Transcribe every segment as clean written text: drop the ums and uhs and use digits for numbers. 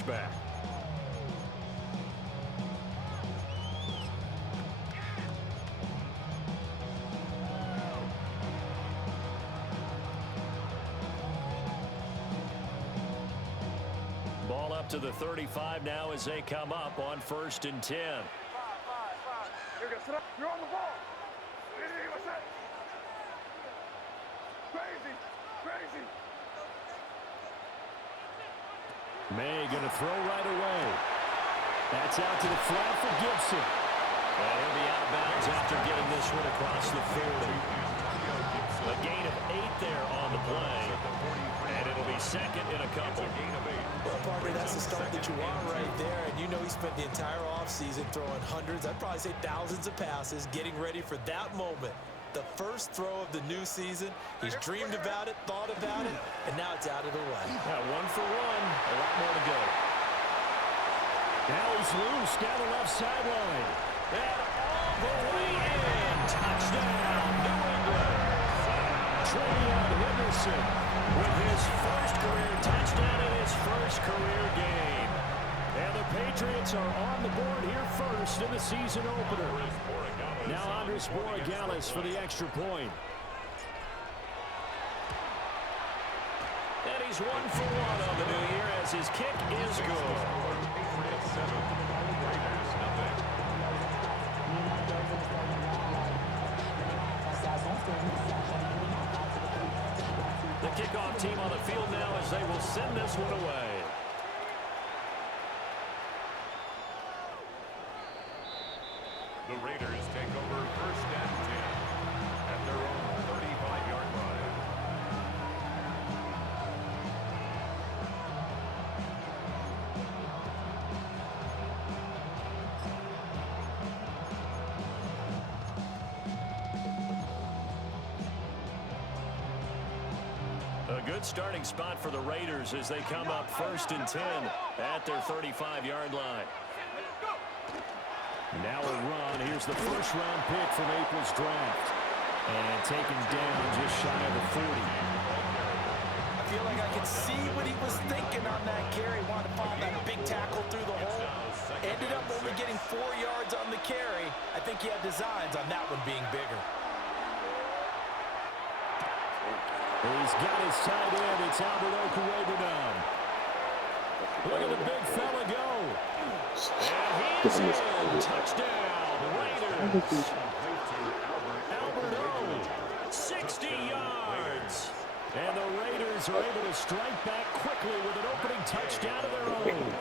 touchback. Ball up to the 35 now as they come up on 1st and 10. You're on the ball. Crazy. May going to throw right away. That's out to the flat for Gibson. And he'll be out of bounds after getting this one across the 40. A gain of 8 there on the play. And it'll be second in a couple. Well, partner, that's the start that you want right there. And you know he spent the entire offseason throwing hundreds, I'd probably say thousands of passes, getting ready for that moment. The first throw of the new season. He's dreamed about it, thought about it, and now it's out of the way. Yeah, 1 for 1. A lot more to go. Now he's loose down the left sideline. And all the way in. Touchdown, New England. Travion Henderson with his first career touchdown in his first career game. And the Patriots are on the board here first in the season opener. Now Andres Borregales for the extra point. And he's 1 for 1 on the new year as his kick is good. The kickoff team on the field now as they will send this one away. The Raiders take over 1st and 10 at their own 35-yard line. A good starting spot for the Raiders as they come up 1st and 10 at their 35-yard line. Now a run. Here's the first-round pick from April's draft. And taken down just shy of the 40. I feel like I can see what he was thinking on that carry. Wanted to follow that big tackle through the hole. Ended up only getting 4 yards on the carry. I think he had designs on that one being bigger. He's got his tight end. It's Albert Okuregunam. Look at the big fella go. And he's in. Touchdown, Raiders. Albert O, 60 yards. And the Raiders are able to strike back quickly with an opening touchdown of their own.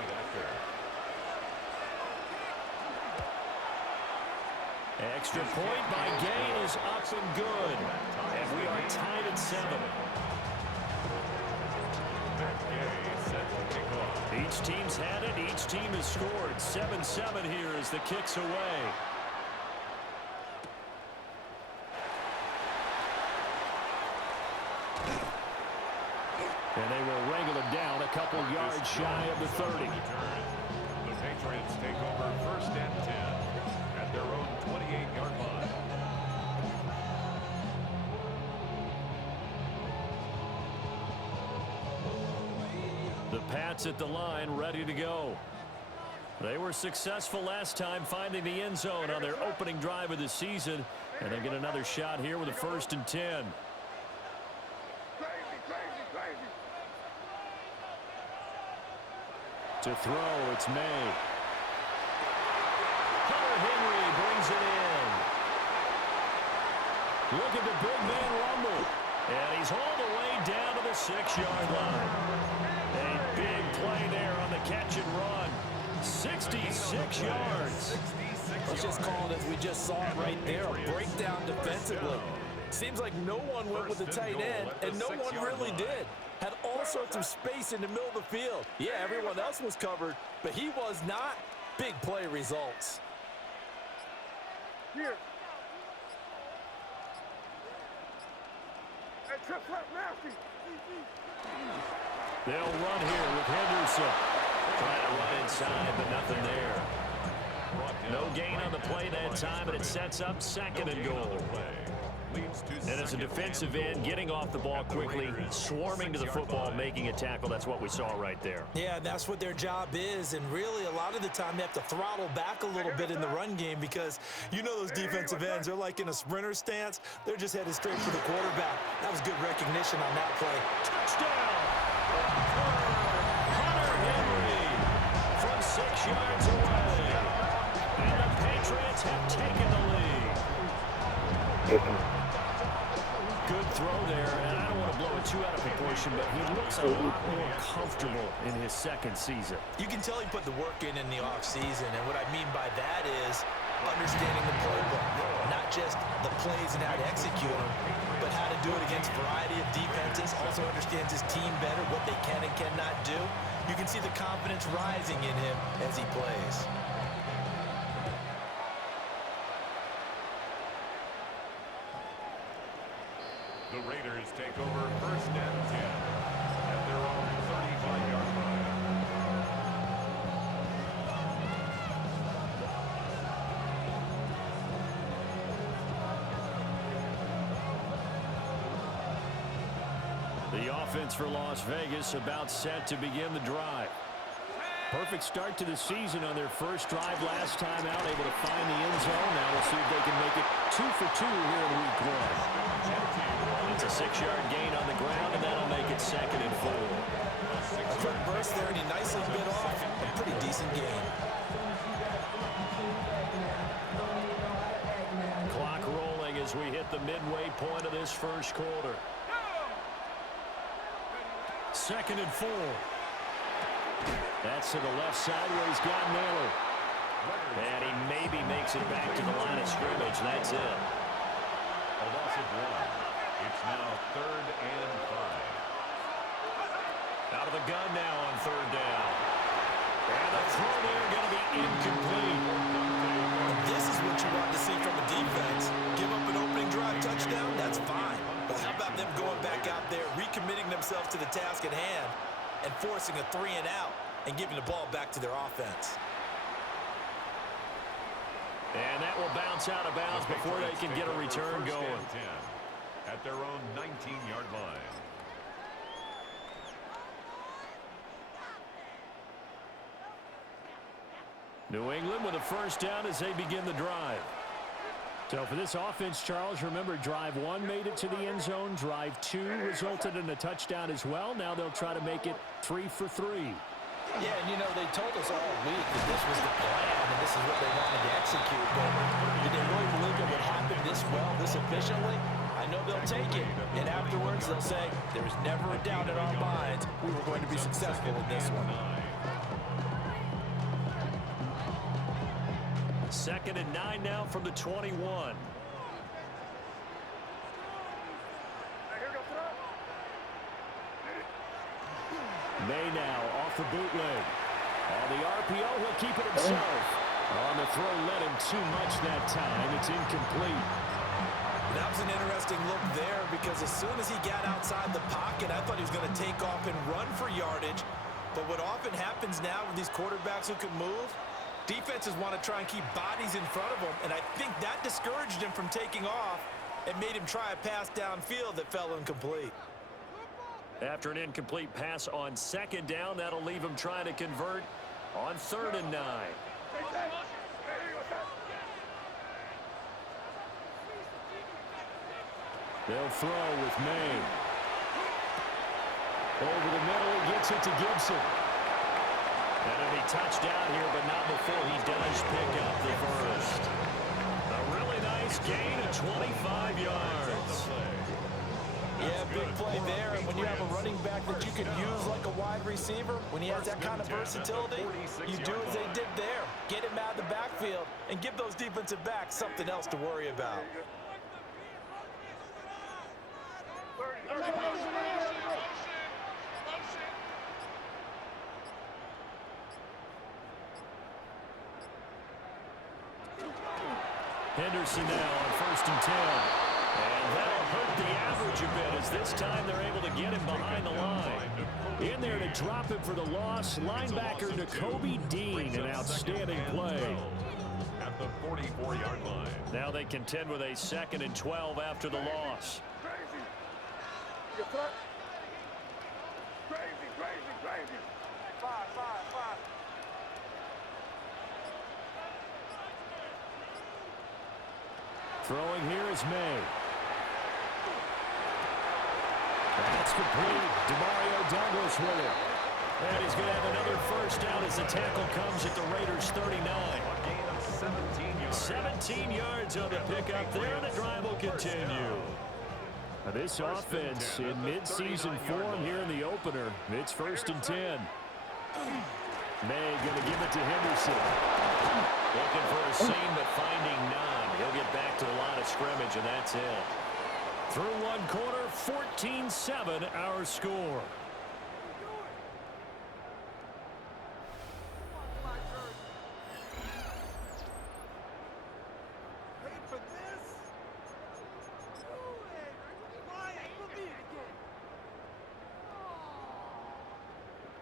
Extra point by Gain is up and good. And we are tied at 7. Each team's had it. Each team has scored. 7-7 here as the kick's away. And they will wrangle him down a couple yards shy of the 30. The Patriots take over 1st and 10 at their own 28-yard line. The Pats at the line, ready to go. They were successful last time finding the end zone on their opening drive of the season. And they get another shot here with a 1st and 10. To throw, it's May. Hunter Henry brings it in. Look at the big man rumble. And he's all the way down to the 6-yard line. A big play there on the catch and run. 66 yards. Let's just call it as we just saw it right there, a breakdown defensively. Seems like no one went with the tight end, and no one really did. Had all sorts of space in the middle of the field. Yeah, everyone else was covered, but he was not. Big play results. Here. Hey, trip left, nasty. They'll run here with Henderson. Trying to run inside, but nothing there. No gain on the play that time, and it sets up 2nd and goal. leads to And as a defensive end, getting off the ball quickly, swarming to the football, making a tackle, that's what we saw right there. Yeah, that's what their job is, and really a lot of the time they have to throttle back a little bit in the run game because you know those defensive ends, they're like in a sprinter stance. They're just headed straight for the quarterback. That was good recognition on that play. Touchdown! Hunter Henry from 6 yards away. And the Patriots have taken the lead. Good throw there, and I don't want to blow it too out of proportion, but he looks a lot more comfortable in his second season. You can tell he put the work in the offseason, and what I mean by that is understanding the playbook, not just the plays and how to execute them, but how to do it against a variety of defenses, also understands his team better, what they can and cannot do. You can see the confidence rising in him as he plays. The Raiders take over first and 10 at their own 35-yard line. The offense for Las Vegas about set to begin the drive. Perfect start to the season on their first drive last time out, able to find the end zone. Now we'll see if they can make it 2 for 2 here in week 1. It's a 6-yard gain on the ground, and that'll make it 2nd and 4. A quick burst there, and he nicely bit off a pretty decent gain. Clock rolling as we hit the midway point of this first quarter. 2nd and 4. That's to the left side where he's got Naylor. And he maybe makes it back to the line of scrimmage. That's it. A loss of 1. It's now 3rd and 5. Out of the gun now on 3rd down. And the throw there going to be incomplete. This is what you want to see from a defense. Give up an opening drive touchdown, that's fine. But how about them going back out there, recommitting themselves to the task at hand, and forcing a 3 and out, and giving the ball back to their offense. And that will bounce out of bounds before they can get a return going. At their own 19-yard line. New England with a first down as they begin the drive. So for this offense, Charles, remember drive 1 made it to the end zone. Drive 2 resulted in a touchdown as well. Now they'll try to make it 3 for 3. Yeah, and you know, they told us all week that this was the plan and this is what they wanted to execute, but did they really believe it would happen this well, this efficiently? I know they'll take it, and afterwards they'll say, there was never a doubt in our minds we were going to be successful in this one. 2nd and 9 now from the 21. May now off the bootleg. On the RPO, he'll keep it himself. On the throw, led him too much that time. It's incomplete. That was an interesting look there because as soon as he got outside the pocket, I thought he was going to take off and run for yardage. But what often happens now with these quarterbacks who can move, defenses want to try and keep bodies in front of them, and I think that discouraged him from taking off and made him try a pass downfield that fell incomplete. After an incomplete pass on 2nd down, that'll leave him trying to convert on 3rd and 9. They'll throw with May. Over the middle, he gets it to Gibson. And it'll be touchdown here, but not before he does pick up the first. A really nice gain of 25 yards. Yeah, big play there, and when you have a running back that you can use like a wide receiver, when he has that kind of versatility, you do as they did there. Get him out of the backfield and give those defensive backs something else to worry about. Henderson now on 1st and 10. And that'll hurt the average a bit as this time they're able to get him behind the line. In there to drop him for the loss, linebacker Nakobe Dean, an outstanding play. the 44-yard line. Now they contend with a 2nd and 12 after the loss. Crazy. You cut. Crazy, crazy, crazy. Five. Throwing here is May. That's complete. DeMario Douglas with it. And he's going to have another first down as the tackle comes at the Raiders' 39. A gain of 17 yards. 17 yards on the pickup there, and the drive will continue. Now this offense in mid-season form here in the opener. It's 1st and 10. May going to give it to Henderson. Looking for a seam, but finding none. He'll get back to the line of scrimmage, and that's it. Through one quarter, 14-7 our score.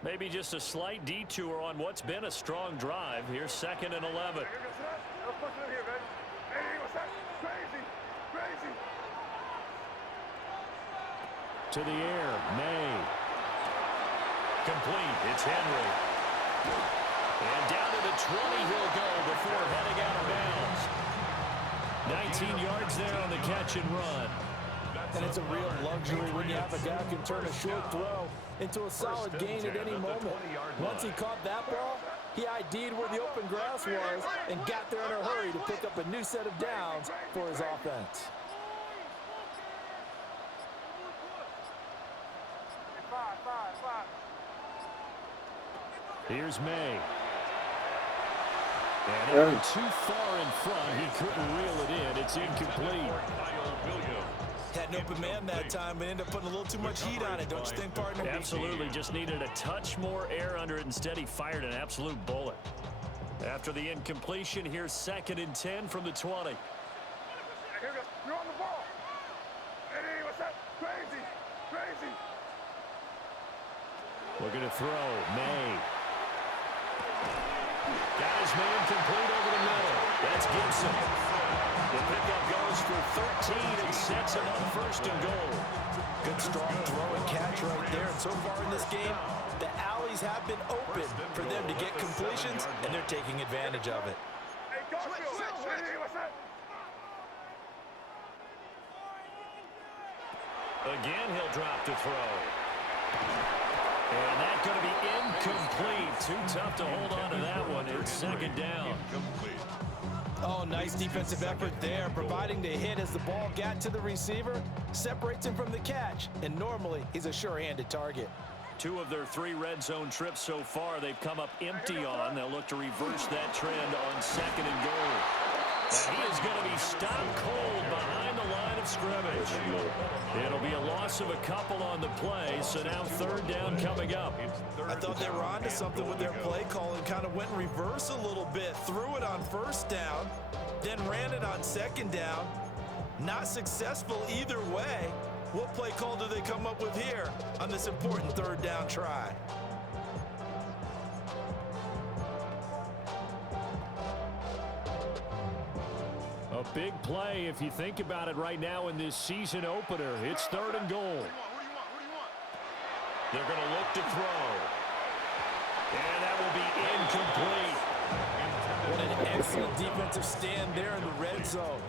Maybe just a slight detour on what's been a strong drive. Here's 2nd and 11. Let's push it in here, baby. Hey, what's that? Crazy, crazy. To the air, May. Complete, it's Henry. And down to the 20 he'll go before heading out of bounds. 19 yards there on the catch and run. And it's a real luxury when you have a guy who can turn a short throw into a solid gain at any moment. Once he caught that ball, he ID'd where the open grass was and got there in a hurry to pick up a new set of downs for his offense. Five. Here's May. And it went too far in front. He couldn't reel it in. It's incomplete. Had an open man that time, but ended up putting a little too much heat on it, don't you think, partner? Absolutely. Just needed a touch more air under it. Instead, he fired an absolute bullet. After the incompletion, here's 2nd and 10 from the 20. Hey, here we go. You're on the ball. Hey, what's that? Crazy, crazy. Looking to throw. May. Got his man complete over the middle. That's Gibson. The pickup goes for 13 and sets him up 1st and goal. Good strong throw and catch right there. And so far in this game, the alleys have been open for them to get completions, and they're taking advantage of it. Hey, Garfield. Hey, what's that? Again, he'll drop to throw. And that's going to be incomplete. Too tough to hold on to that one. It's 2nd down. Oh, nice defensive effort there, providing the hit as the ball got to the receiver, separates him from the catch, and normally he's a sure-handed target. 2 of their 3 red zone trips so far they've come up empty on. They'll look to reverse that trend on 2nd and goal. And he is going to be stopped cold behind the line of scrimmage. It'll be a loss of a couple on the play, so now 3rd down coming up. I thought they were onto something with their play call and kind of went in reverse a little bit. Threw it on 1st down, then ran it on 2nd down. Not successful either way. What play call do they come up with here on this important 3rd down try? A big play if you think about it right now in this season opener. It's 3rd and goal. They're going to look to throw. And that will be incomplete. What an excellent defensive stand there in the red zone.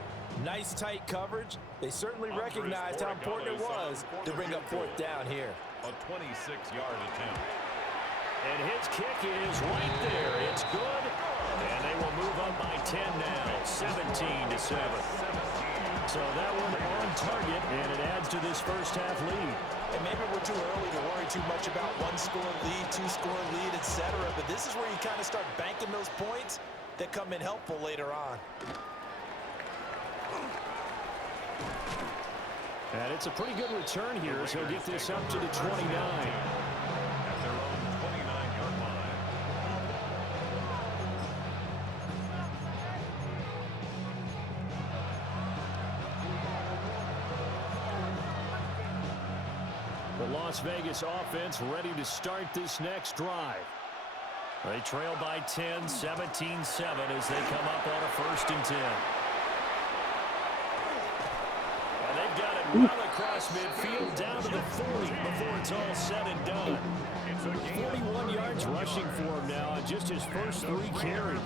Nice tight coverage. They certainly recognized how important it was to bring up 4th down here. A 26-yard attempt. And his kick is right there. It's good. And they will move up by 10 now, 17-7. So that one on target, and it adds to this first half lead. And maybe we're too early to worry too much about 1-score lead, 2-score lead, etc. But this is where you kind of start banking those points that come in helpful later on. And it's a pretty good return here, so he'll get this up to the 29. At their own 29-yard line. The Las Vegas offense ready to start this next drive. They trail by 10, 17-7 as they come up on a 1st and 10. And they've got it well across midfield down to the 40 before it's all said and done. 41 yards rushing for him now on just his first 3 carries.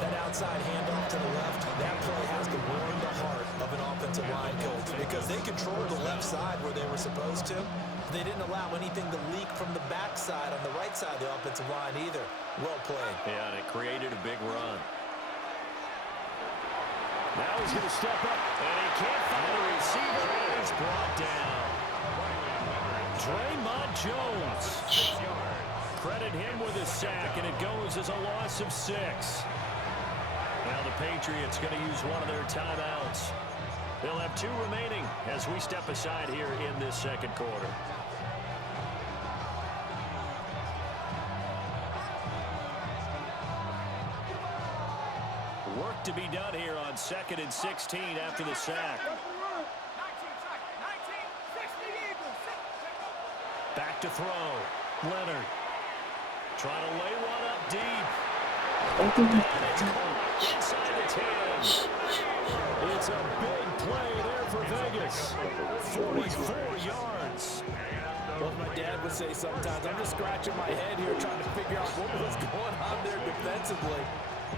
That outside handoff to the left, that play has to warm the heart of an offensive line coach because they controlled the left side where they were supposed to. They didn't allow anything to leak from the backside on the right side of the offensive line either. Well played. Yeah, and it created a big run. Now he's going to step up, and he can't find a receiver, and he's brought down. Draymond Jones. Credit him with a sack, and it goes as a loss of 6. Now the Patriots going to use one of their timeouts. They'll have 2 remaining as we step aside here in this second quarter. Work to be done here on 2nd and 16 after the sack. Back to throw. Leonard. Trying to lay one up deep. And it's caught inside the 10. It's a big play there for Vegas. 44 yards. Well, my dad would say sometimes, I'm just scratching my head here trying to figure out what was going on there defensively.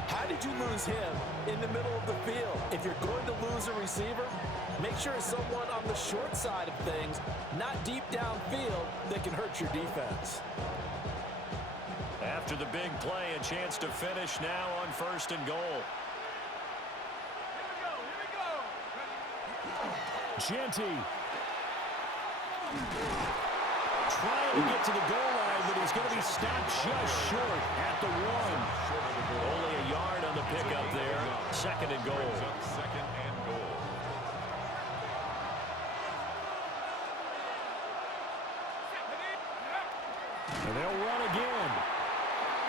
How did you lose him in the middle of the field? If you're going to lose a receiver, make sure it's someone on the short side of things, not deep downfield, that can hurt your defense. After the big play, a chance to finish now on 1st and goal. Genty. Trying to get to the goal line, but he's going to be stopped just short at the 1. Only a yard on the pickup there. 2nd and goal. 2nd and goal. And they'll run again.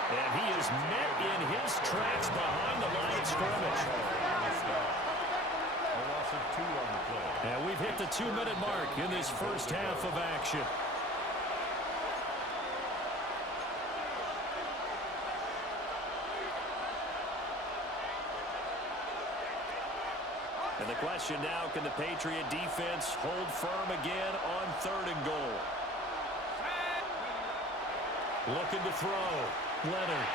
And he is met in his tracks behind the line of scrimmage. A loss of 2 on the play. And we've hit the 2-minute mark in this first half of action. And the question now, can the Patriot defense hold firm again on 3rd and goal? Looking to throw. Leonard.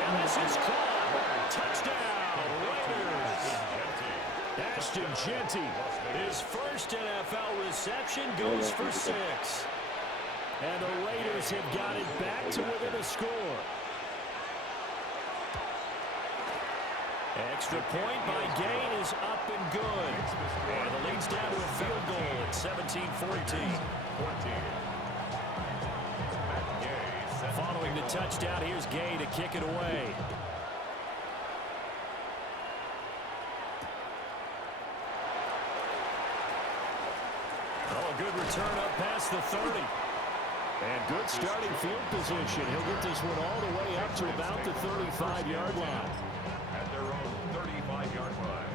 And this is caught. Touchdown, Raiders. Ashton Genty, his first NFL reception, goes for 6. And the Raiders have got it back to within a score. Extra point by Gay is up and good. And the lead's down to a field goal at 17-14. Following the touchdown, here's Gay to kick it away. Oh, a good return up past the 30. And good starting field position. He'll get this one all the way up to about the 35-yard line. At their own 35-yard line.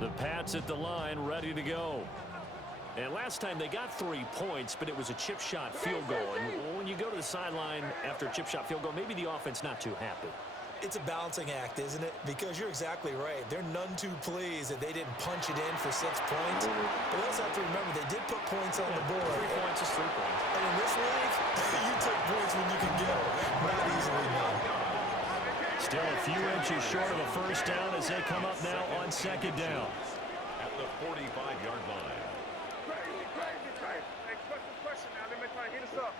The Pats at the line, ready to go. And last time they got 3 points, but it was a chip shot field goal. And when you go to the sideline after a chip shot field goal, maybe the offense not too happy. It's a balancing act, isn't it? Because you're exactly right. They're none too pleased that they didn't punch it in for 6 points. But we also have to remember they did put points on the board. 3 points is 3 points. And in this league, you take points when you can get them. Not easily done. Still a few inches short of a first down as they come up now on 2nd down. At the 45-yard line. Crazy. Hey, question now. They're trying to hit us up.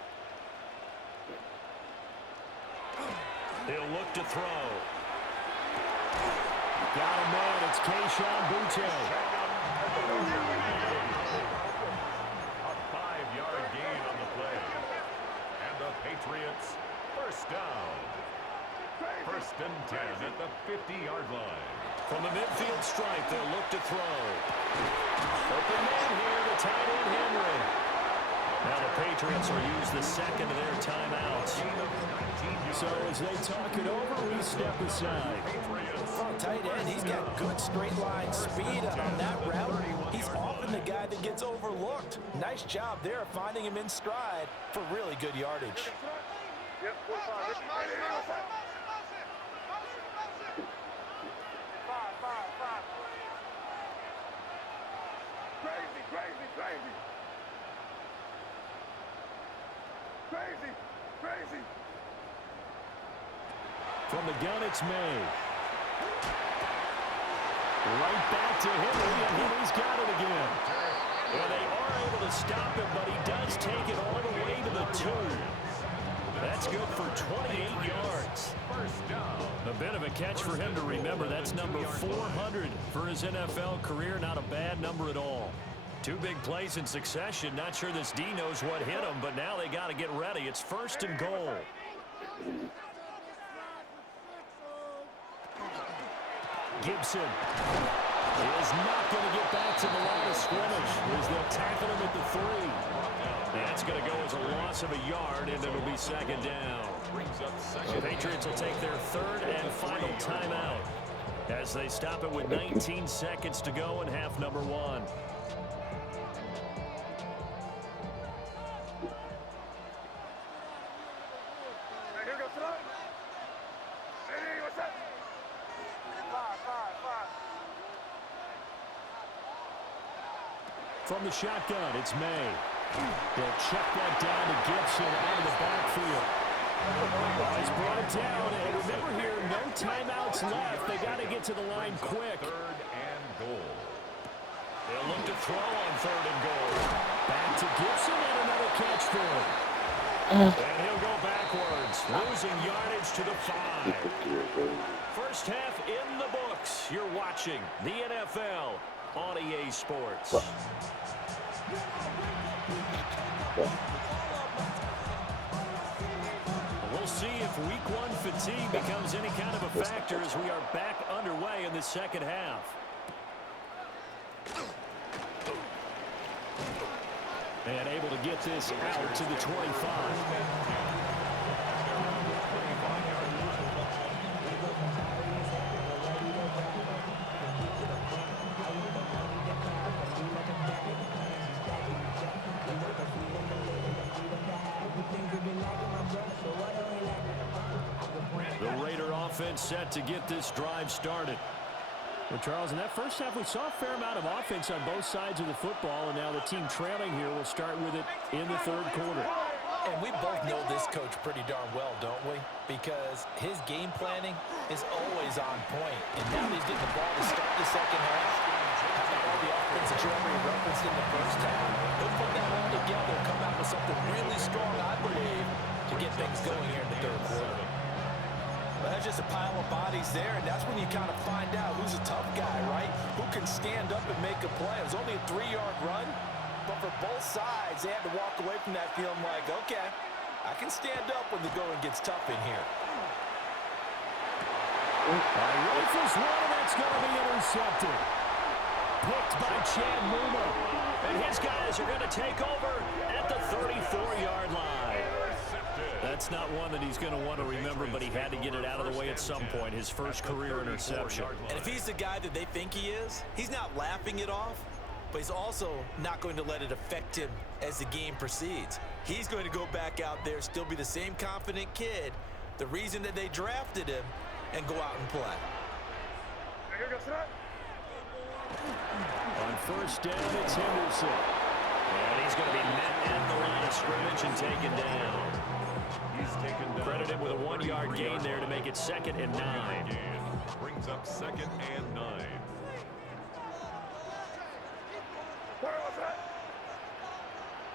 He'll look to throw. Got a man. It's Kayshon Boutte. A 5-yard gain on the play. And the Patriots first down. 1st and 10 at the 50-yard line. From the midfield stripe, they'll look to throw. Open man here, the tight end Henry. Now the Patriots will use the 2nd of their timeouts. So as they talk it over, we step aside. Oh, tight end. He's got good straight line speed, and on that route, he's often the guy that gets overlooked. Nice job there finding him in stride for really good yardage. Yep, 4-5. Crazy, crazy, crazy. Crazy, crazy. From the gun, it's May. Right back to Henry, and Henry's got it again. Well, they are able to stop him, but he does take it all the way to the 2. That's good for 28 yards. First down. A bit of a catch for him to remember. That's number 400 for his NFL career. Not a bad number at all. 2 big plays in succession. Not sure this D knows what hit him, but now they got to get ready. It's 1st and goal. Gibson is not going to get back to the line of scrimmage as they'll tackle him at the 3. That's going to go as a loss of a yard, and it'll be 2nd down. The Patriots will take their 3rd and final timeout as they stop it with 19 seconds to go in half number 1. Here goes tonight. Hey, what's up? 5. From the shotgun, it's May. They'll check that down to Gibson out of the backfield. He's brought it down, and remember here, no timeouts left. They got to get to the line quick. 3rd and goal. They'll look to throw on 3rd and goal. Back to Gibson, and another catch for him. And he'll go backwards, losing yardage to the 5. First half in the books. You're watching the NFL on EA Sports. We'll see if week 1 fatigue becomes any kind of a factor as we are back underway in the second half. And able to get this out to the 25. The Raider offense set to get this drive started. Well, Charles, in that first half, we saw a fair amount of offense on both sides of the football, and now the team trailing here will start with it in the 3rd quarter. And we both know this coach pretty darn well, don't we? Because his game planning is always on point. And now he's getting the ball to start the second half. How about all the offense that you already referenced in the first half? He'll put that all together and come out with something really strong, I believe, to get things going here in the 3rd quarter. Well, that's just a pile of bodies there, and that's when you kind of find out who's a tough guy, right? Who can stand up and make a play. It was only a 3-yard run, but for both sides, they had to walk away from that feeling like, okay, I can stand up when the going gets tough in here. Rifles one, and that's going to be intercepted. Picked by Chad Muma. And his guys are going to take over at the 34-yard line. That's not one that he's going to want to remember, but he had to get it out of the way at some point, his first career interception. And if he's the guy that they think he is, he's not laughing it off, but he's also not going to let it affect him as the game proceeds. He's going to go back out there, still be the same confident kid, the reason that they drafted him, and go out and play. Here goes tonight. On first down, it's Henderson. And he's going to be met at the line of scrimmage and taken down. He's taken down. Credited with a 1-yard gain there to make it 2nd and 9. Brings up 2nd and 9. What's that?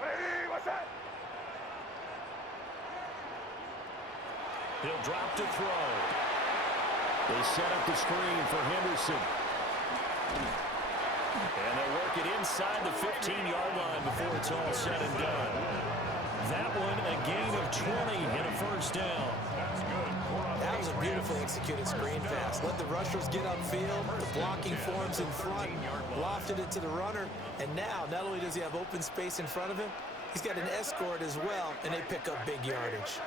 Hey, what's that? He'll drop to throw. They set up the screen for Henderson. And they'll work it inside the 15-yard line before it's all said and done. That one, a gain of 20 and a first down. That was a beautifully executed screen pass. Let the rushers get upfield, the blocking forms in front, lofted it to the runner, and now not only does he have open space in front of him, he's got an escort as well, and they pick up big yardage.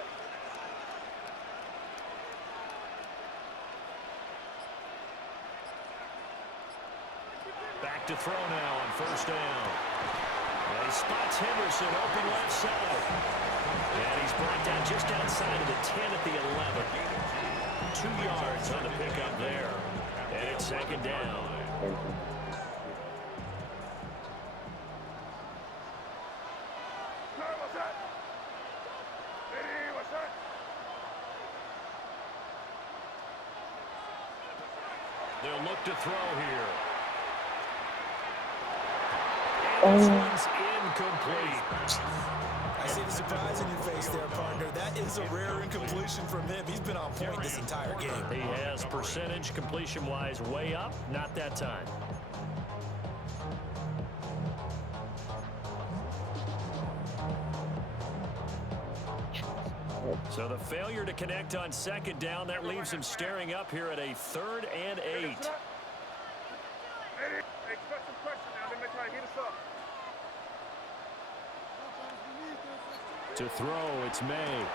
to throw now on first down. And he spots Henderson open left side. And he's brought down just outside of the 10 at the 11. 2 yards on the pickup there. And it's second down. They'll look to throw here. And this one's incomplete. I see the surprise in your face there, partner. That is a rare incompletion from him. He's been on point this entire game. He has percentage completion-wise way up. Not that time. So the failure to connect on second down, that leaves him staring up here at a 3rd and 8. To throw, it's May.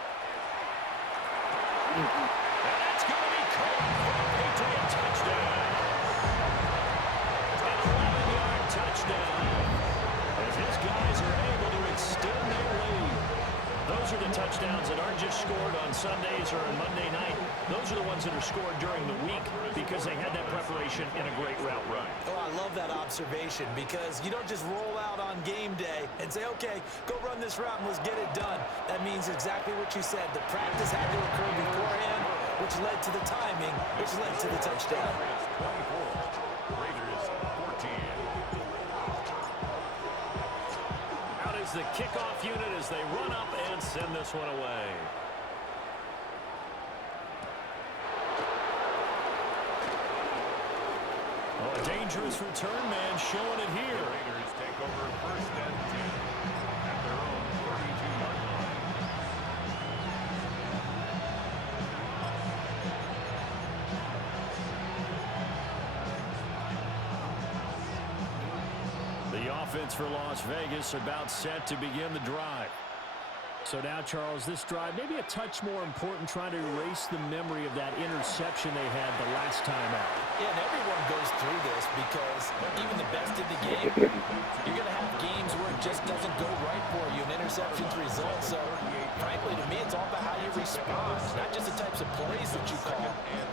That's going to be caught for a Patriot touchdown. An 11-yard touchdown. As his guys are able to extend their lead. Those are the touchdowns that aren't just scored on Sundays or on Monday night. Those are the ones that are scored during the week because they had that preparation in a great route run. Oh, I love that observation because you don't just roll out on game day and say, okay, go run this route and let's get it done. That means exactly what you said. The practice had to occur beforehand, which led to the timing, which led to the touchdown. Raiders 14. Out is the kickoff unit as they run up and send this one away. Oh, a dangerous return man showing it here. Raiders take over 1st and 10 at their own 32-yard line. The offense for Las Vegas about set to begin the drive. So now, Charles, this drive maybe a touch more important, trying to erase the memory of that interception they had the last time out. Yeah, and everyone goes through this because even the best in the game, you're going to have games where it just doesn't go right for you, and interceptions result. So, frankly, to me, it's all about how you respond, not just the types of plays that you call,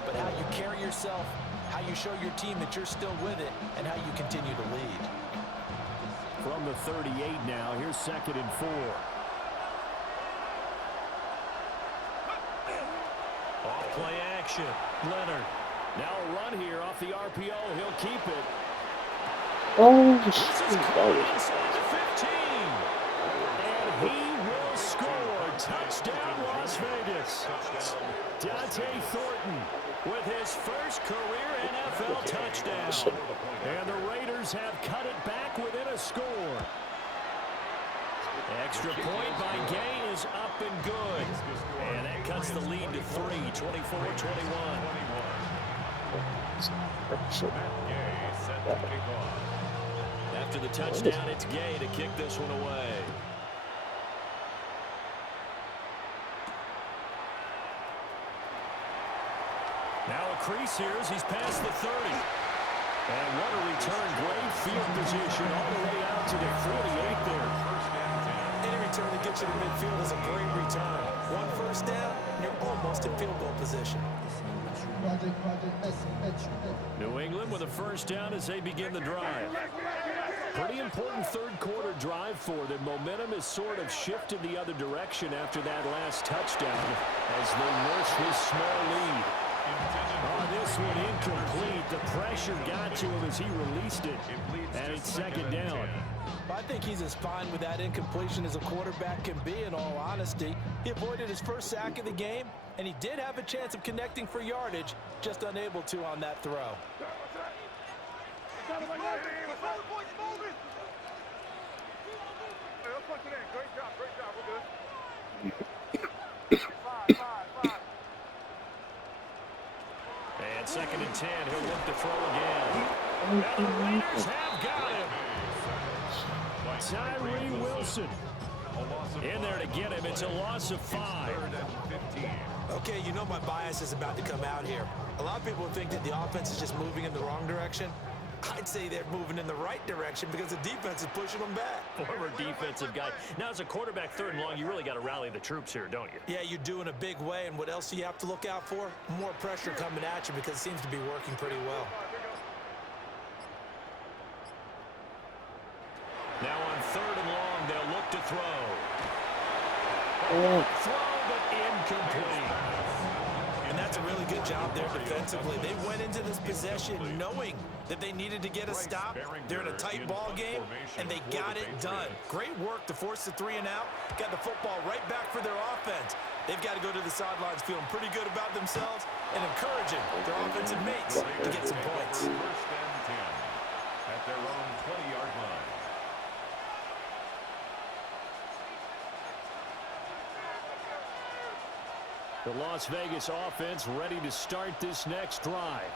but how you carry yourself, how you show your team that you're still with it, and how you continue to lead. From the 38 now, here's 2nd and 4. Off play action. Leonard. Now a run here off the RPO. He'll keep it. Oh, This is caught inside the 15. And he will score. Touchdown, Las Vegas. Dante Thornton with his first career NFL touchdown. And the Raiders have cut it back within a score. Extra point by Gay is up and good. And that cuts the lead to 3, 24-21. After the touchdown, it's Gay to kick this one away. Now a crease here as he's past the 30. And what a return. Great field position all the way out to the 48 there. Any return that gets you to midfield is a great return. 1 first down, you're almost in field goal position. New England with a first down as they begin the drive. Pretty important 3rd quarter drive for them. Momentum has sort of shifted the other direction after that last touchdown as they nurse this small lead. Oh, this one incomplete. The pressure got to him as he released it. And it's 2nd down. I think he's as fine with that incompletion as a quarterback can be, in all honesty. He avoided his first sack of the game, and he did have a chance of connecting for yardage, just unable to on that throw. And 2nd and 10, he'll look to throw again. And the Raiders have got him. Tyree Wilson in there to get him. It's a loss of 5. Okay, you know my bias is about to come out here. A lot of people think that the offense is just moving in the wrong direction. I'd say they're moving in the right direction because the defense is pushing them back. Former defensive guy. Now, as a quarterback, 3rd and long, you really got to rally the troops here, don't you? Yeah, you do in a big way, and what else do you have to look out for? More pressure coming at you because it seems to be working pretty well. Now on 3rd and long, they'll look to throw. Oh. Throw, but incomplete. And that's a really good job there defensively. They went into this possession knowing that they needed to get a stop. They're in a tight ball game, and they got it done. Great work to force the 3 and out. Got the football right back for their offense. They've got to go to the sidelines feeling pretty good about themselves and encouraging their offensive mates to get some points. 1st and 10 at their own 20-yard line. The Las Vegas offense ready to start this next drive.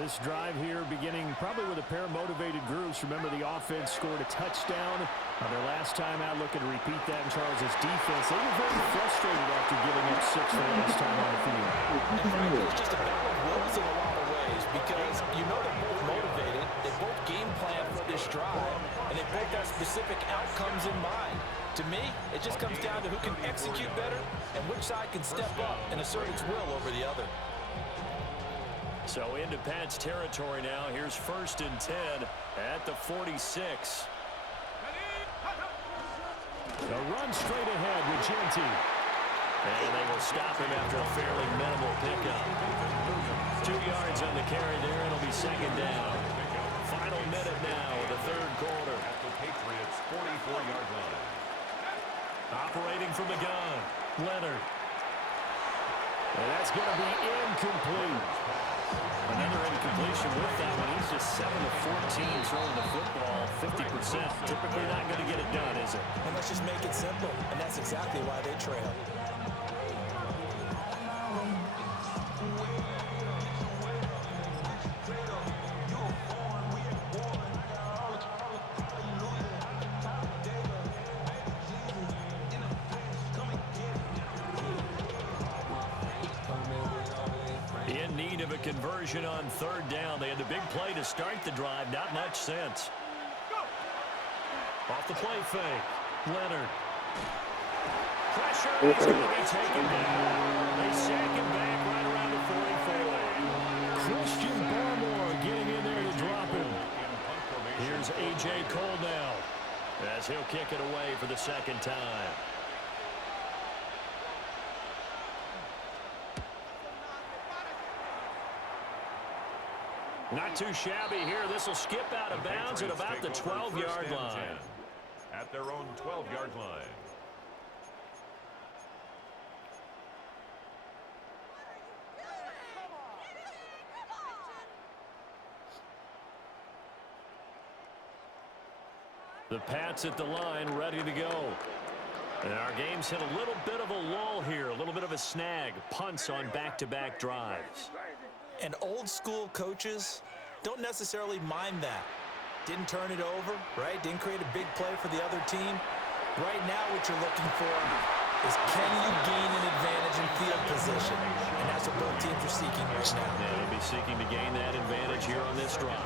This drive here beginning probably with a pair of motivated groups. Remember, the offense scored a touchdown on their last time out. Looking to repeat that in Charles' defense. They were very frustrated after giving up 6 the last time on the field. And frankly, it's just a battle of wills in a lot of ways because you know they're both motivated. They both game plan for this drive, and they both have specific outcomes in mind. To me, it just comes down to who can execute better and which side can step up and assert its will over the other. So into Pat's territory now. Here's 1st and 10 at the 46. A run straight ahead with Genty. And they will stop him after a fairly minimal pickup. 2 yards on the carry there. It'll be 2nd down. Final minute now of the 3rd quarter. At the Patriots' 44-yard line. Operating from the gun, Leonard. And that's going to be incomplete. Another incompletion with that one. He's just 7 of 14 throwing the football. 50%. Typically not going to get it done, is it? And let's just make it simple, and that's exactly why they trail. In need of a conversion on 3rd down. They had the big play to start the drive. Not much sense. Off the play fake. Leonard. Pressure. He's going to be taken down. They sack him back right around the 44. Christian Barmore getting in there to drop him. Here's A.J. Cole now as he'll kick it away for the 2nd time. Not too shabby here. This will skip out of bounds at about the 12-yard line. At their own 12-yard line. The Pats at the line, ready to go. And our game's hit a little bit of a lull here, a little bit of a snag. Punts on back-to-back drives. And old school coaches don't necessarily mind that. Didn't turn it over, right? Didn't create a big play for the other team. Right now what you're looking for is can you gain an advantage in field position? And that's what both teams are seeking right now. Yeah, they'll be seeking to gain that advantage here on this drive.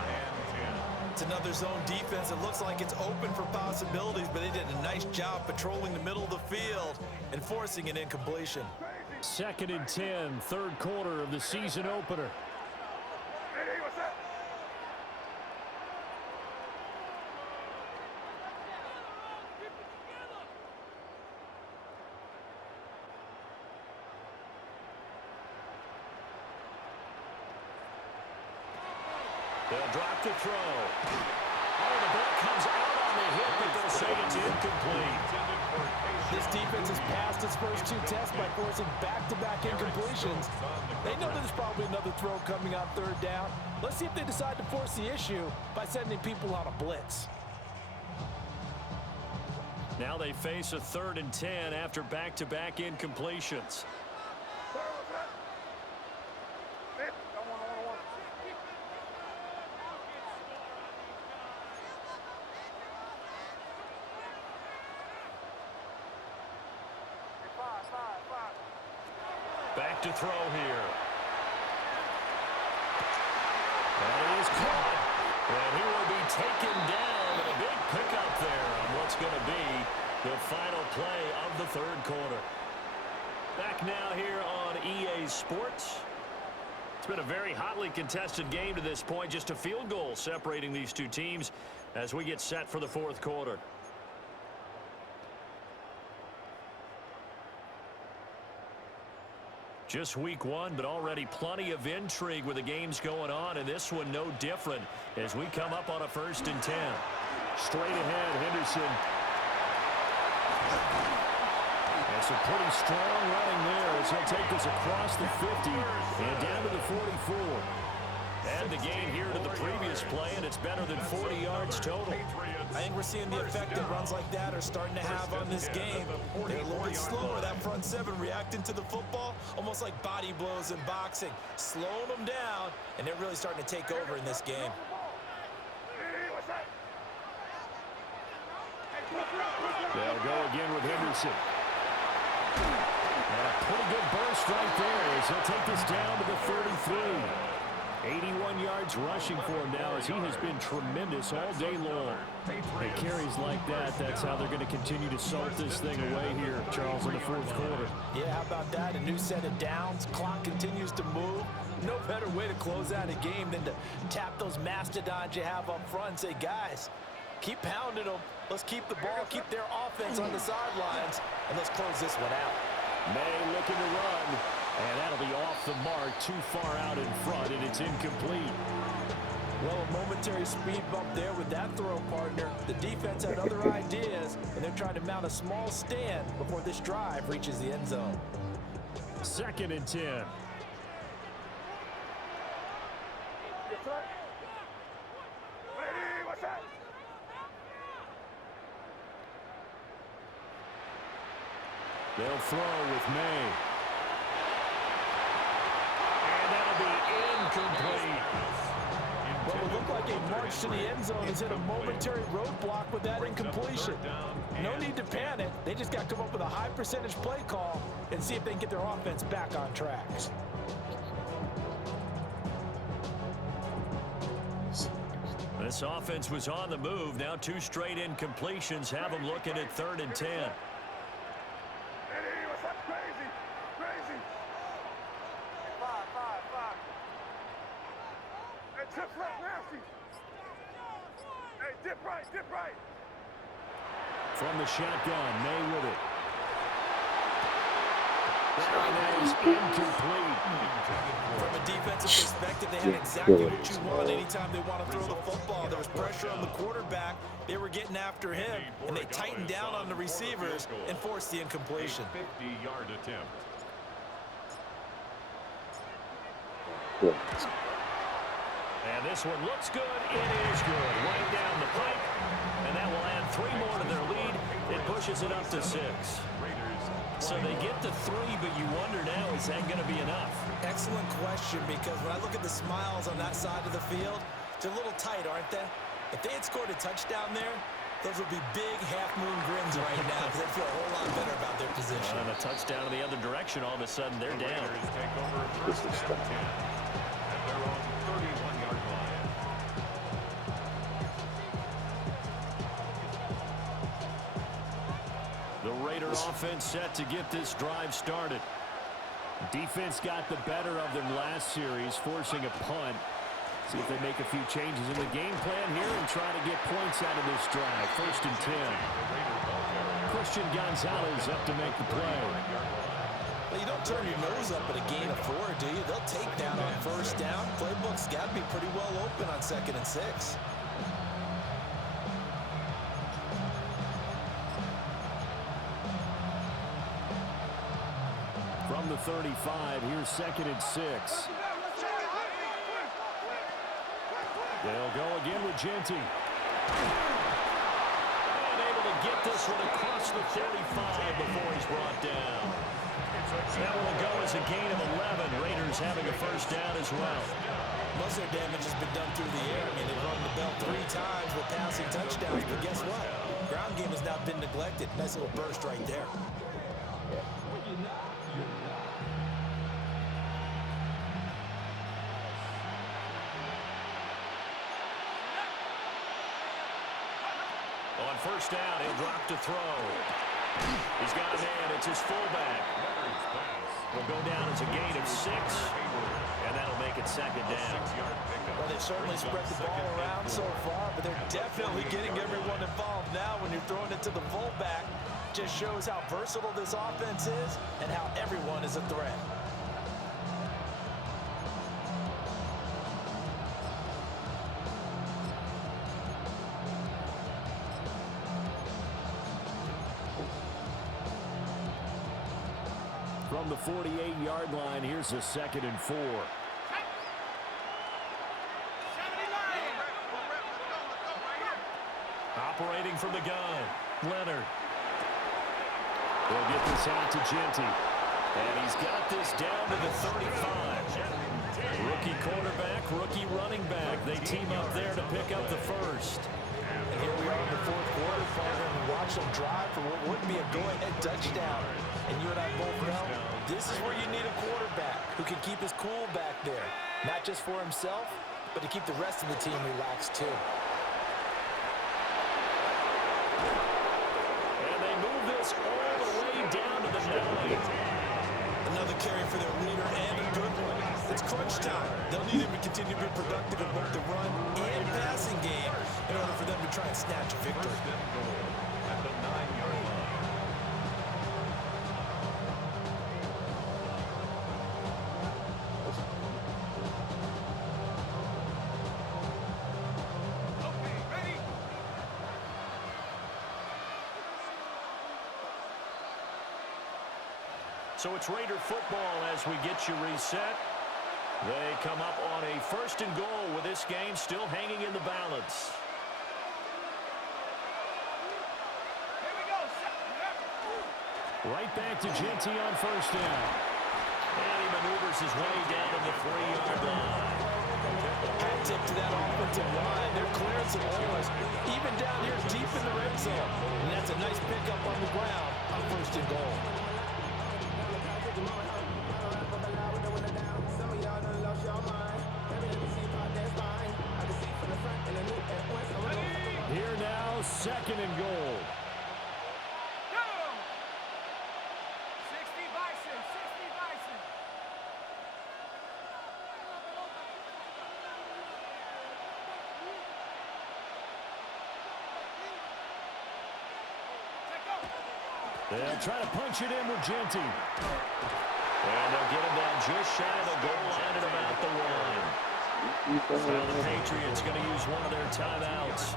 It's another zone defense. It looks like it's open for possibilities, but they did a nice job patrolling the middle of the field and forcing an incompletion. 2nd and 10, 3rd quarter of the season opener. Hey, what's that? They'll drop the throw. Oh, the ball comes out on the hit, but they'll say it's incomplete. This defense has passed its first 2 tests by forcing back-to-back incompletions. They know there's probably another throw coming on 3rd down. Let's see if they decide to force the issue by sending people on a blitz. Now they face a 3rd and 10 after back-to-back incompletions. Back to throw here. And it is caught. taken down, and a big pickup there on what's going to be the final play of the third quarter. Back now here on EA Sports. It's been a very hotly contested game to this point. Just a field goal separating these two teams as we get set for the fourth quarter. Just week one, but already plenty of intrigue with the games going on, and this one no different as we come up on a 1st and 10. Straight ahead, Henderson. That's a pretty strong running there as he'll take this across the 50 and down to the 44. And the gain here to the previous play, and it's better than 40 yards total. I think we're seeing the effect that runs like that are starting to have on this game. They're a little bit slower, that front seven, reacting to the football, almost like body blows in boxing, slowing them down, and they're really starting to take over in this game. They'll go again with Henderson. And a pretty good burst right there as he'll take this down to the 33. 81 yards rushing for him now as he has been tremendous all day long. And carries like that, that's how they're going to continue to salt this thing away here, Charles, in the fourth quarter. Yeah, how about that? A new set of downs. Clock continues to move. No better way to close out a game than to tap those mastodons you have up front and say, guys, keep pounding them. Let's keep the ball, keep their offense on the sidelines, and let's close this one out. May looking to run. And that'll be off the mark, too far out in front, and it's incomplete. Well, a momentary speed bump there with that throw, partner. The defense had other ideas, and they're trying to mount a small stand before this drive reaches the end zone. 2nd and 10. They'll throw with May. Incomplete. Well, it looked like a march to the end zone has hit a momentary roadblock with that incompletion. No need to panic. They just got to come up with a high percentage play call and see if they can get their offense back on track. This offense was on the move. Now 2 straight incompletions have them looking at 3rd and 10. Dip right. From the shotgun, May with it. That is incomplete. From a defensive perspective, they had exactly what you want anytime they want to throw the football. There was pressure on the quarterback. They were getting after him, and they tightened down on the receivers and forced the incompletion. 50-yard attempt. And this one looks good. It is good. Right down the pipe. And that will add 3 more to their lead. It pushes it up to 6. So they get to 3, but you wonder now, is that going to be enough? Excellent question, because when I look at the smiles on that side of the field, they're a little tight, aren't they? If they had scored a touchdown there, those would be big half-moon grins right now because they feel a whole lot better about their position. And a touchdown in the other direction, all of a sudden they're down. Take over 1st and 10 at their own 31-yard line. The Raider offense set to get this drive started. Defense got the better of them last series, forcing a punt. See if they make a few changes in the game plan here and try to get points out of this drive. 1st and 10. Christian Gonzalez up to make the play. Well, you don't turn your nose up at a gain of 4, do you? They'll take that on 1st down. Playbook's got to be pretty well open on 2nd and 6. From the 35, here's 2nd and 6. They'll go again with Genty. And able to get this one across the 35 before he's brought down. That will go as a gain of 11. Raiders having a 1st down as well. Most of their damage has been done through the air. I mean, they've run the bell 3 times with passing touchdowns, but guess what? Ground game has now been neglected. Nice little burst right there. On first down, he'll drop to throw. He's got a man. It's his fullback. Will go down as a gain of 6, and that'll make it second down. Well, they've certainly spread the ball around so far, but they're definitely getting everyone involved now when you're throwing it to the fullback. Just shows how versatile this offense is and how everyone is a threat. From the 48-yard line, here's a 2nd and 4. Operating from the gun, Leonard. They'll get this out to Genty. And he's got this down to the 35. Rookie quarterback, rookie running back. They team up there to pick up the first. And here we are in the 4th quarter, partner, and watch them drive for what would be a go-ahead touchdown. And you and I both know this is where you need a quarterback who can keep his cool back there. Not just for himself, but to keep the rest of the team relaxed too. And they move this all the way down to the 9. Another carry for their leader and a good one. It's crunch time. They'll need him to continue to be productive in both the run and passing game in order for them to try and snatch a victory. At the 9-yard line. So it's Raider football as we get you reset. They come up on a 1st and goal with this game still hanging in the balance. Here we go. Right back to Genty on first down. And he maneuvers his way down to the 3-yard line. Hat tip to that offensive line. They're clearing some holes, even down here deep in the red zone. And that's a nice pickup on the ground on 1st and goal. Here now, 2nd and goal. Go! 60 Bison, 60 Bison. They'll try to punch it in with Genty. And they'll get him down just shy of the goal line at about the 1. Well, the Patriots going to use one of their timeouts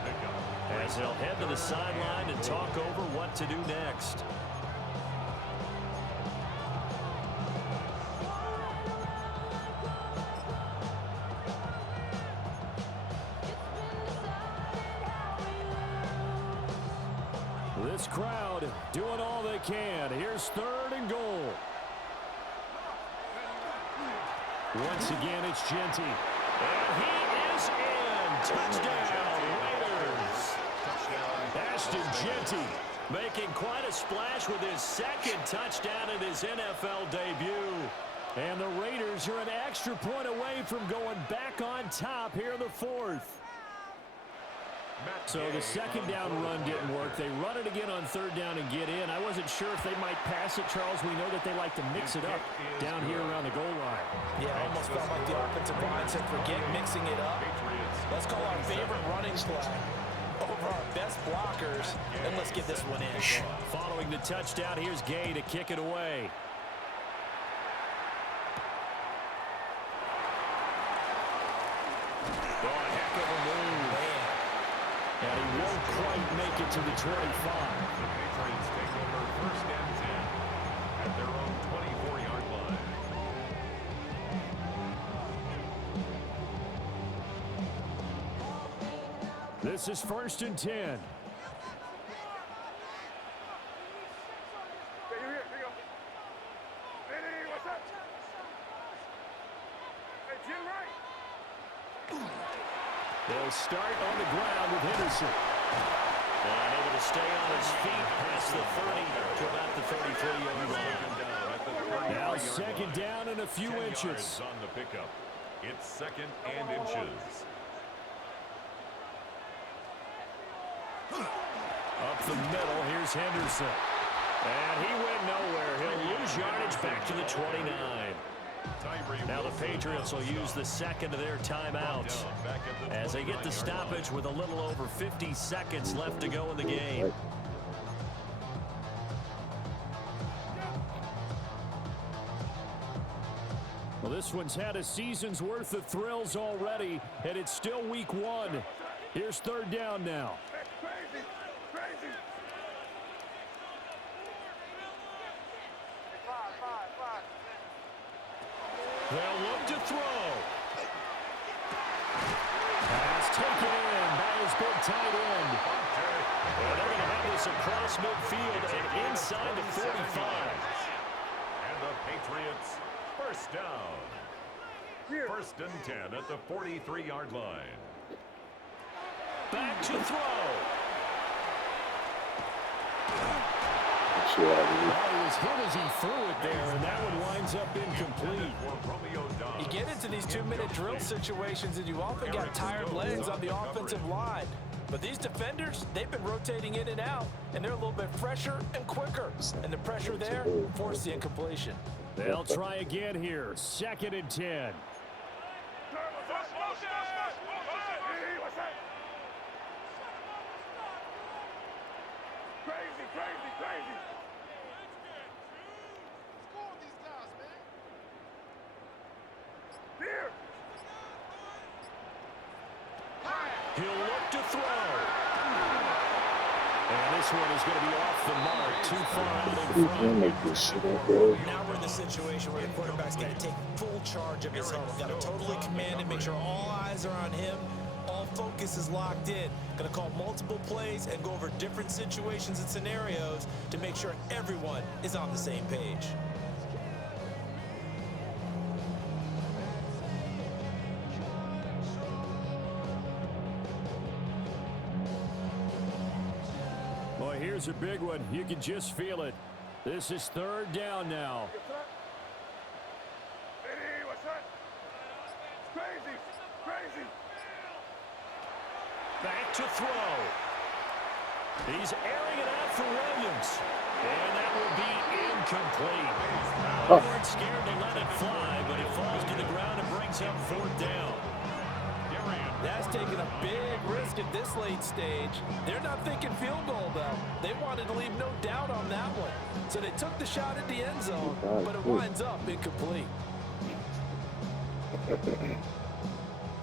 as they'll head to the sideline and talk over what to do next. This crowd doing all they can. Here's 3rd and goal. Once again, it's Genty. And he is in. Touchdown, Raiders. Ashton Genty making quite a splash with his 2nd touchdown in his NFL debut. And the Raiders are an extra point away from going back on top here in the 4th. So the 2nd down run didn't work. They run it again on 3rd down and get in. I wasn't sure if they might pass it, Charles. We know that they like to mix it up down here around the goal line. Yeah, almost felt like the offensive line said, forget mixing it up. Let's call our favorite running play over our best blockers, and let's get this one in. Following the touchdown, here's Gay to kick it away. Oh, a heck of a move. And he won't quite make it to the 25. The Patriots take over 1st and 10 at their own 24-yard line. This is 1st and 10. Hey, you here? Here you go. Hey, what's up? Hey, Jim Wright. They'll start on the ground with Henderson. And able to stay on his feet past the 30 to about the 33-yard line. Now 2nd down and a few inches. On the pickup. It's 2nd and inches. the middle. Here's Henderson. And he went nowhere. He'll lose yardage back to the 29. Now the Patriots will use the second of their timeout as they get the stoppage with a little over 50 seconds left to go in the game. Well, this one's had a season's worth of thrills already, and it's still week one. Here's third down now. Crazy, crazy. Five. They'll look to throw. Pass taken in by his big tight end. Well, they're going to have this across midfield and inside the 45. And the Patriots, first down. First and 10 at the 43-yard line. Back to throw. Sure, Well, he was hit as he threw it there, and that one winds up incomplete. You get into these 2-minute drill situations, and you often got tired legs on the offensive line. But these defenders, they've been rotating in and out, and they're a little bit fresher and quicker. And the pressure there forced the incompletion. They'll try again here. Second and 10. Crazy. Here. He'll look to throw. And this one is going to be off the mark. Too far out in front. make this shit up, bro. Now we're in the situation where the quarterback's got to take full charge of his huddle. Got to totally command it, make sure all eyes are on him. All focus is locked in. Going to call multiple plays and go over different situations and scenarios to make sure everyone is on the same page. Boy, here's a big one. You can just feel it. This is third down now. Hey, what's that? Crazy. Back to throw. He's airing it out for Williams. And that will be incomplete. They weren't scared to let it fly, but it falls to the ground and brings up fourth down. That's taking a big risk at this late stage. They're not thinking field goal, though. They wanted to leave no doubt on that one. So they took the shot at the end zone, but it winds up incomplete.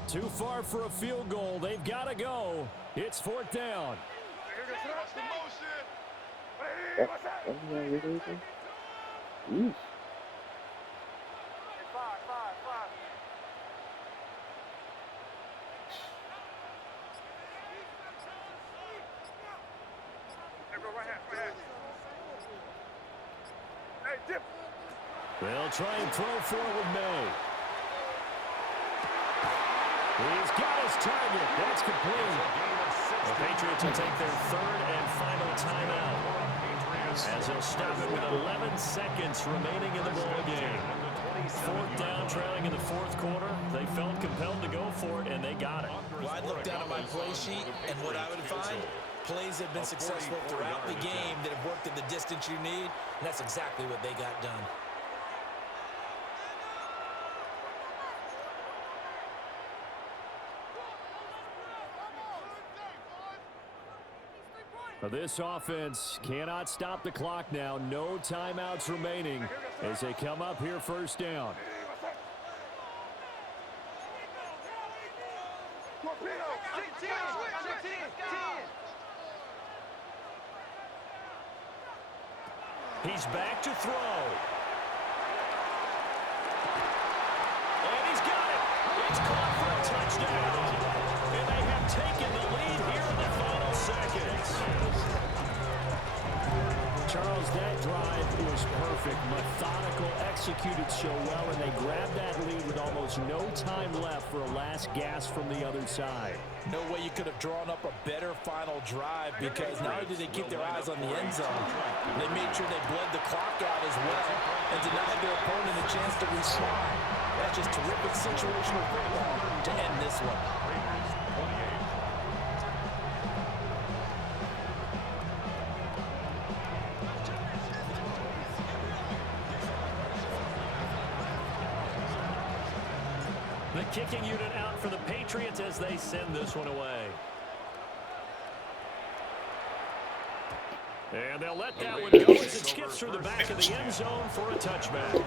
Too far for a field goal. They've got to go. It's fourth down. Hey, what's that? Yeesh. Five. Hey, bro, right hand. Hey, dip. They'll try and throw forward May. He's got his target. That's complete. The Patriots will take their third and final timeout as they'll stop it with 11 seconds remaining in the ball game. Fourth down, trailing in the fourth quarter. They felt compelled to go for it, and they got it. Well, I'd look down at my play sheet, and what I would find, plays have been successful throughout the game that have worked at the distance you need, and that's exactly what they got done. This offense cannot stop the clock now. No timeouts remaining as they come up here first down. He's back to throw. And he's got it. It's caught for a touchdown. And they have taken the lead here in the final seconds. Charles, that drive was perfect. Methodical, executed so well, and they grabbed that lead with almost no time left for a last gasp from the other side. No way you could have drawn up a better final drive, because not only did they keep their eyes on the end zone, they made sure they bled the clock out as well and denied their opponent a chance to respond. That's just terrific situational football to end this one. kicking unit out for the Patriots as they send this one away. And they'll let that one go as it skips through the back of the end zone for a touchback.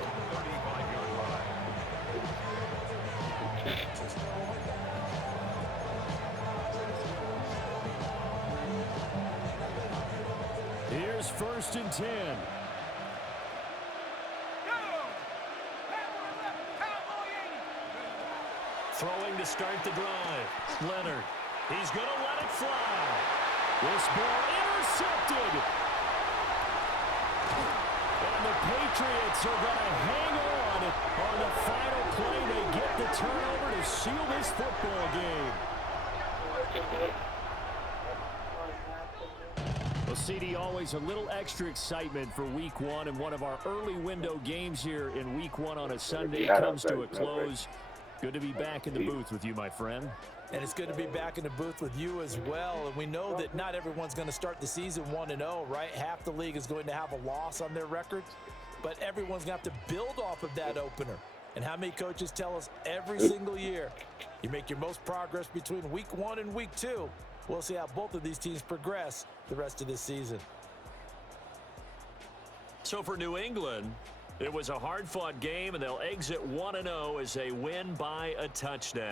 Here's 1st and 10. Throwing to start the drive. Leonard. He's going to let it fly. This ball intercepted. And the Patriots are going to hang on the final play. They get the turnover to seal this football game. Well, CD, always a little extra excitement for Week 1, and one of our early window games here in Week 1 on a Sunday comes to a close. Good to be back in the booth with you, my friend. And it's good to be back in the booth with you as well. And we know that not everyone's going to start the season 1-0, right? Half the league is going to have a loss on their record, but everyone's going to have to build off of that opener. And how many coaches tell us every single year, you make your most progress between Week 1 and Week 2. We'll see how both of these teams progress the rest of this season. So for New England, it was a hard-fought game, and they'll exit 1-0 as they win by a touchdown.